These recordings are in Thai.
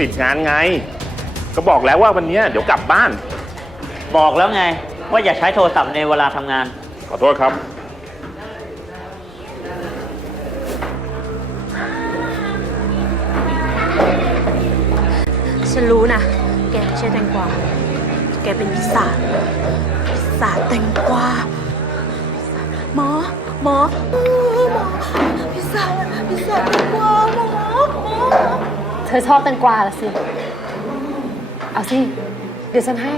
ติดงานไง ก็บอกแล้วว่าวันเนี้ยเดี๋ยวกลับบ้าน บอกแล้วไง ว่าอย่าใช้โทรศัพท์ในเวลาทำงาน ขอโทษครับ ฉันรู้นะ แกไม่ใช่แตงกวา แกเป็นปีศาจปีศาจแตงกวาปีศาจหมอ หมอเออหมอปีศาจปีศาจแตงกวาหมอหมอ เธอชอบแตงกวาละสิ เอาสิ เดี๋ยวฉันให้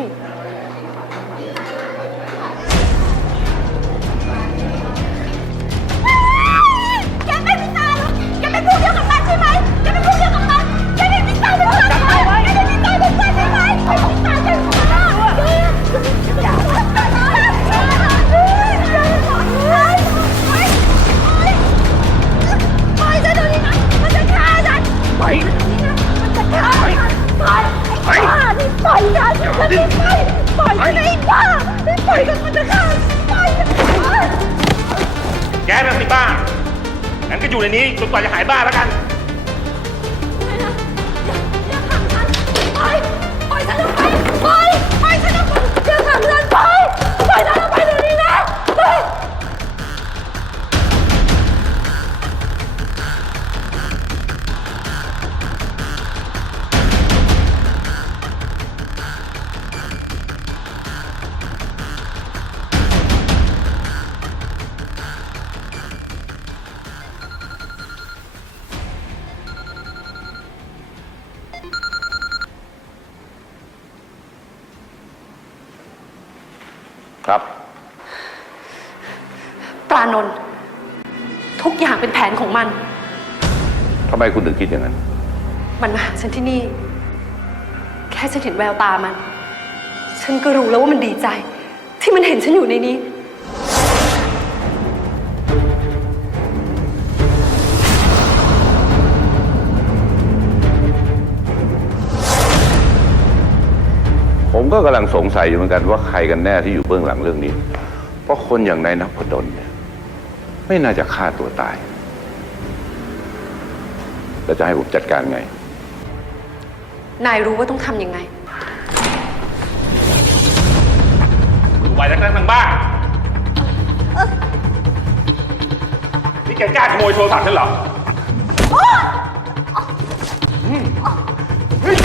ปปล่อยฉันไอ้บ้าไปล่อยฉันมันจะฆ่าปล่อยฉันไปแกน่ะสิบ้างั้นก็อยู่ในนี้จนกว่าจะหายบ้าแล้วกัน ครับปลานนท์ทุกอย่างเป็นแผนของมัน ทำไมคุณถึงคิดอย่างนั้น มันมาหาฉันที่นี่ แค่ฉันเห็นแววตามัน ฉันก็รู้แล้วว่ามันดีใจ ที่มันเห็นฉันอยู่ในนี้ ผมก็กำลังสงสัยอยู่เหมือนกันว่าใครกันแน่ที่อยู่เบื้องหลังเรื่องนี้ เพราะคนอย่างนายนพดลเนี่ยไม่น่าจะฆ่าตัวตาย แล้วจะให้ผมจัดการไง นายรู้ว่าต้องทำยังไงไหวแล้วกันทางบ้านี่แกกล้าขโมยโทรศัพท์ฉันเหรออืมเฮ้ย